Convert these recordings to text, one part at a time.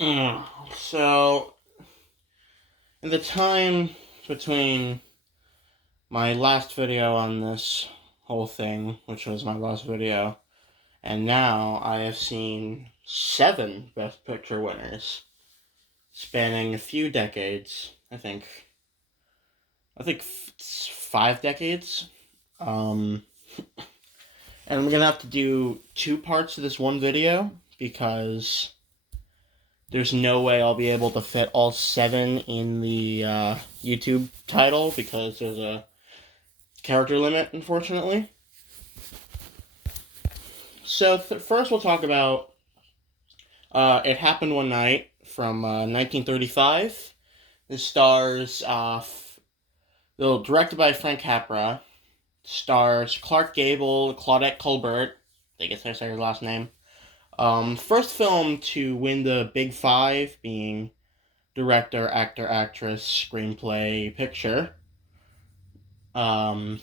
So, in the time between my last video on this whole thing, which was my last video, and now I have seen 7 Best Picture winners, spanning a few decades. I think it's 5 decades. Um, and we're gonna have to do 2 parts of this one video because there's no way I'll be able to fit all 7 in the YouTube title because there's a character limit, unfortunately. So first we'll talk about It Happened One Night from 1935. This stars, directed by Frank Capra, stars Clark Gable, Claudette Colbert, I guess I say her last name. First film to win the Big Five, being director, actor, actress, screenplay, picture. Um,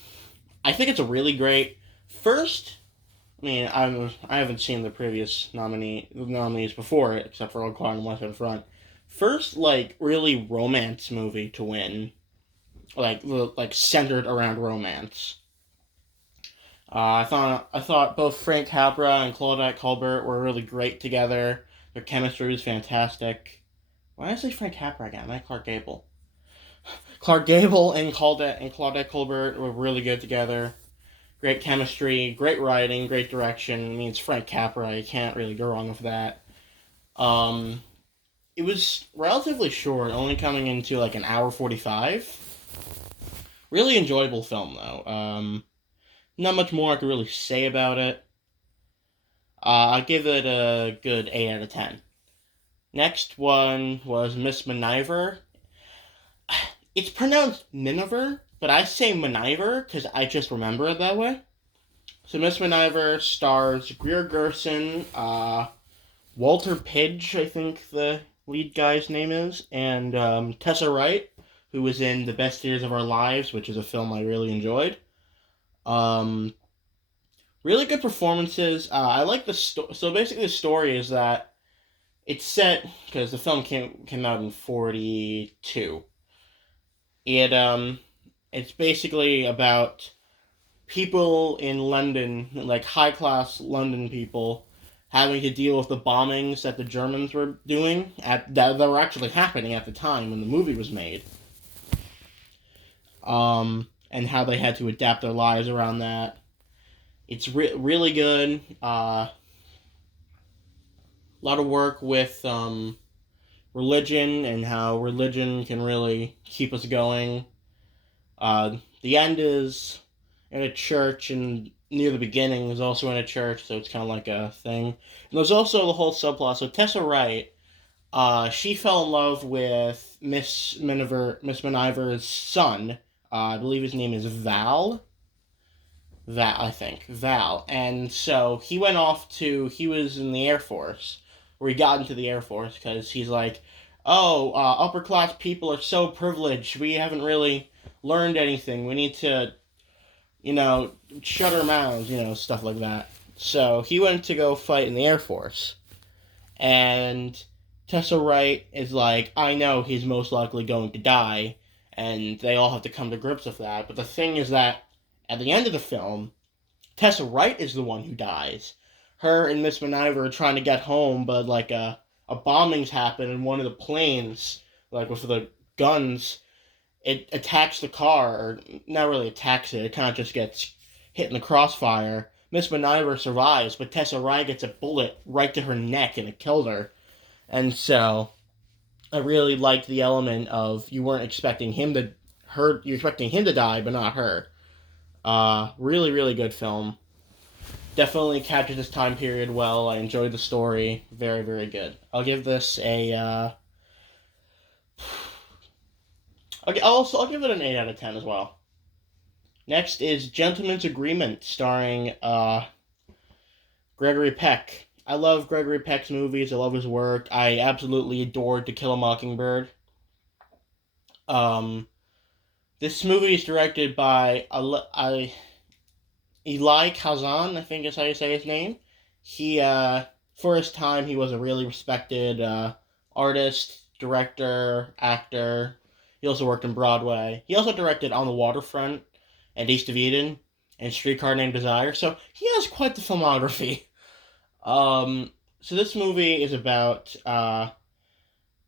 I think it's a really great first. I mean, I haven't seen the previous nominees before it, except for Old Clark and West in Front. First, like, really romance movie to win, like centered around romance. I thought both Frank Capra and Claudette Colbert were really great together. Their chemistry was fantastic. Why did I say Frank Capra again? I meant Clark Gable. Clark Gable and Claudette Colbert were really good together. Great chemistry, great writing, great direction. I mean, it's Frank Capra. You can't really go wrong with that. Um, it was relatively short, only coming into like an hour 45. Really enjoyable film though. Not much more I could really say about it. I'll give it a good 8 out of 10. Next one was Miss Miniver. It's pronounced Miniver, but I say Miniver because I just remember it that way. So Miss Miniver stars Greer Gerson, Walter Pidge, I think the lead guy's name is, and Tessa Wright, who was in The Best Years of Our Lives, which is a film I really enjoyed. Um, really good performances. I like the so basically the story is that it's set because the film came out in 42. It's basically about people in London, like high class London people, having to deal with the bombings that the Germans were doing that were actually happening at the time when the movie was made. And how they had to adapt their lives around that. It's really good. A lot of work with religion and how religion can really keep us going. The end is in a church, and near the beginning is also in a church, so it's kind of like a thing. And there's also the whole subplot. So Tessa Wright, she fell in love with Miss Miniver's son. I believe his name is Val. I think Val, and so he went off to. He was in the Air Force, where he got into the Air Force because he's like, oh, upper class people are so privileged. We haven't really learned anything. We need to, you know, shut our mouths, stuff like that. So he went to go fight in the Air Force. And Tessa Wright is like, I know he's most likely going to die. And they all have to come to grips with that. But the thing is that at the end of the film, Tessa Wright is the one who dies. Her and Miss Miniver are trying to get home, but like a bombings happen, and one of the planes, like with the guns, it attacks the car, or not really attacks it. It kind of just gets hit in the crossfire. Miss Miniver survives, but Tessa Wright gets a bullet right to her neck, and it killed her. And so I really liked the element of you're expecting him to die, but not her. Really, really good film. Definitely captured this time period well. I enjoyed the story. Very, very good. I'll give this a. I'll give it an 8 out of 10 as well. Next is Gentleman's Agreement, starring Gregory Peck. I love Gregory Peck's movies. I love his work. I absolutely adored To Kill a Mockingbird. Um, this movie is directed by Eli Kazan, I think is how you say his name. He, for his time, he was a really respected artist, director, actor. He also worked in Broadway. He also directed On the Waterfront and East of Eden and Streetcar Named Desire. So he has quite the filmography. Um, so this movie is about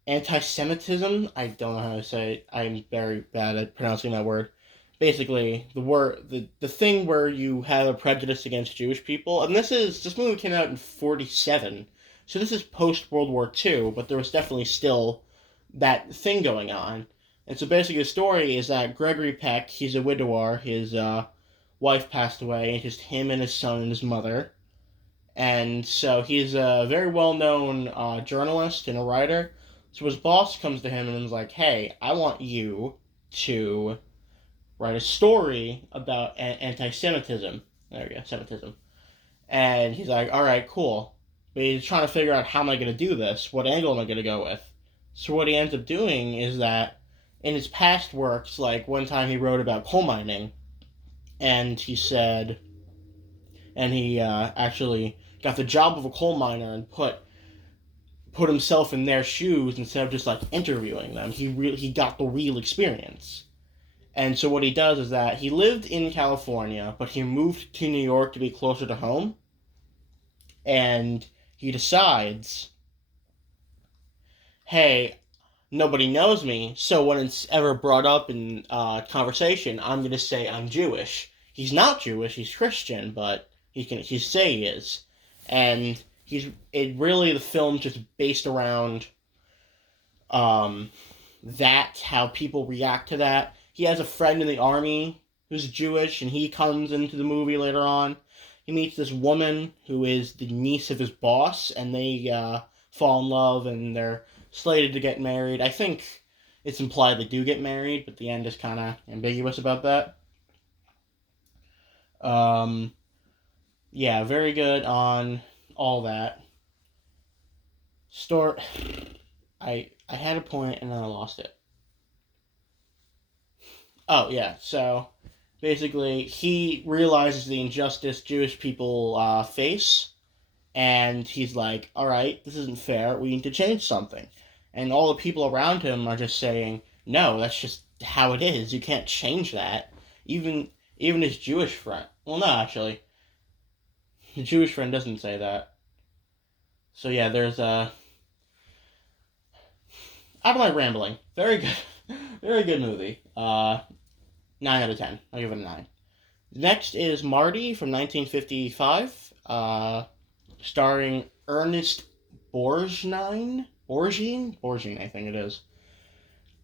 anti-Semitism. I don't know how to say it. I'm very bad at pronouncing that word. Basically, the thing where you have a prejudice against Jewish people, and this movie came out in '47, so this is post World War II, but there was definitely still that thing going on. And so basically, the story is that Gregory Peck, he's a widower. His wife passed away, and just him and his son and his mother. And so he's a very well known journalist and a writer. So his boss comes to him and is like, "Hey, I want you to write a story about anti-Semitism." There we go, Semitism. And he's like, "All right, cool." But he's trying to figure out, how am I going to do this? What angle am I going to go with? So what he ends up doing is that in his past works, like one time he wrote about coal mining, and he said, and he actually got the job of a coal miner and put himself in their shoes instead of just like interviewing them. He got the real experience. And so what he does is that he lived in California, but he moved to New York to be closer to home. And he decides, hey, nobody knows me, so when it's ever brought up in conversation, I'm going to say I'm Jewish. He's not Jewish, he's Christian, but he say he is. And the film's just based around that, how people react to that. He has a friend in the army who's Jewish, and he comes into the movie later on. He meets this woman who is the niece of his boss, and they fall in love, and they're slated to get married. I think it's implied they do get married, but the end is kind of ambiguous about that. Yeah, very good on all that. Store. I had a point and then I lost it. Oh yeah, so basically he realizes the injustice Jewish people face, and he's like, "All right, this isn't fair. We need to change something." And all the people around him are just saying, "No, that's just how it is. You can't change that." Even even his Jewish friend. Well, no, actually, the Jewish friend doesn't say that. So yeah, there's a. I don't like rambling. Very good, very good movie. 9 out of 10. I'll give it a 9. Next is Marty from 1955, starring Ernest Borgnine, I think it is.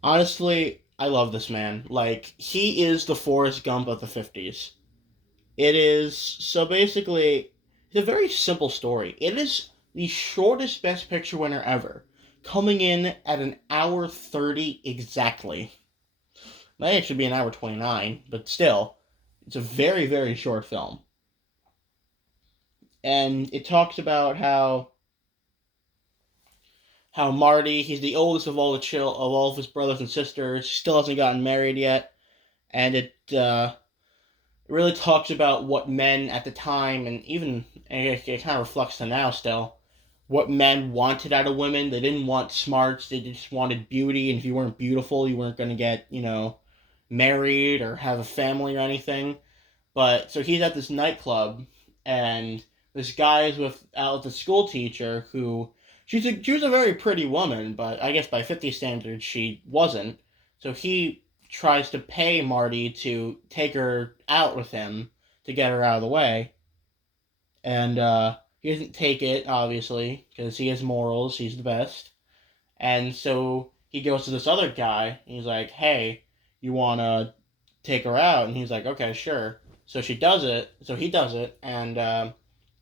Honestly, I love this man. Like, he is the Forrest Gump of the 50s. It is, so basically, it's a very simple story. It is the shortest Best Picture winner ever, coming in at an hour 30 exactly. Might actually be an hour 29, but still, it's a very, very short film. And it talks about how Marty, he's the oldest of all of his brothers and sisters, still hasn't gotten married yet, and it really talks about what men at the time, and even it kind of reflects to now still, what men wanted out of women. They didn't want smarts, they just wanted beauty, and if you weren't beautiful, you weren't going to get, married or have a family or anything. But so he's at this nightclub, and this guy is with the school teacher who she was a very pretty woman, but I guess by 50 standards she wasn't. So he tries to pay Marty to take her out with him to get her out of the way, and he doesn't take it obviously because he has morals. He's the best, and so he goes to this other guy, and he's like, "Hey, you wanna take her out?" And he's like, "Okay, sure." So she does it. So he does it, and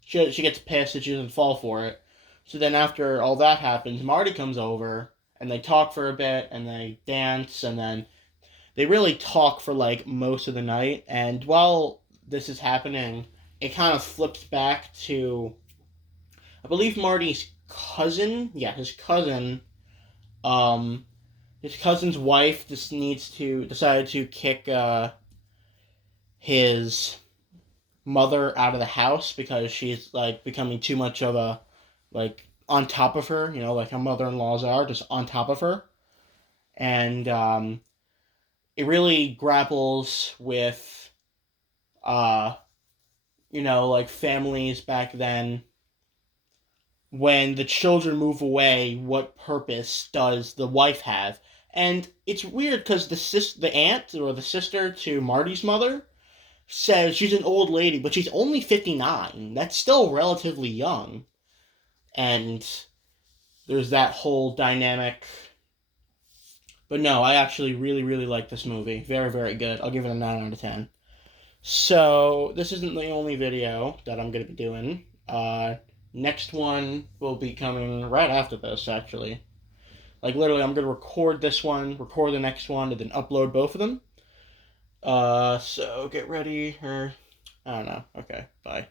she gets pissed that she doesn't fall for it. So then after all that happens, Marty comes over, and they talk for a bit, and they dance, and then they really talk for like most of the night. And while this is happening, it kind of flips back to, I believe, Marty's cousin. Yeah, his cousin. Um, his cousin's wife just decided to kick his mother out of the house because she's like becoming too much of a like on top of her, like how mother-in-laws are, just on top of her. And it really grapples with, uh, like families back then. When the children move away, what purpose does the wife have? And it's weird because the aunt or the sister to Marty's mother says she's an old lady, but she's only 59. That's still relatively young. And there's that whole dynamic. But no, I actually really, really like this movie. Very, very good. I'll give it a 9 out of 10. So, this isn't the only video that I'm going to be doing. Next one will be coming right after this, actually. Like, literally, I'm going to record this one, record the next one, and then upload both of them. So get ready, or I don't know. Okay, bye.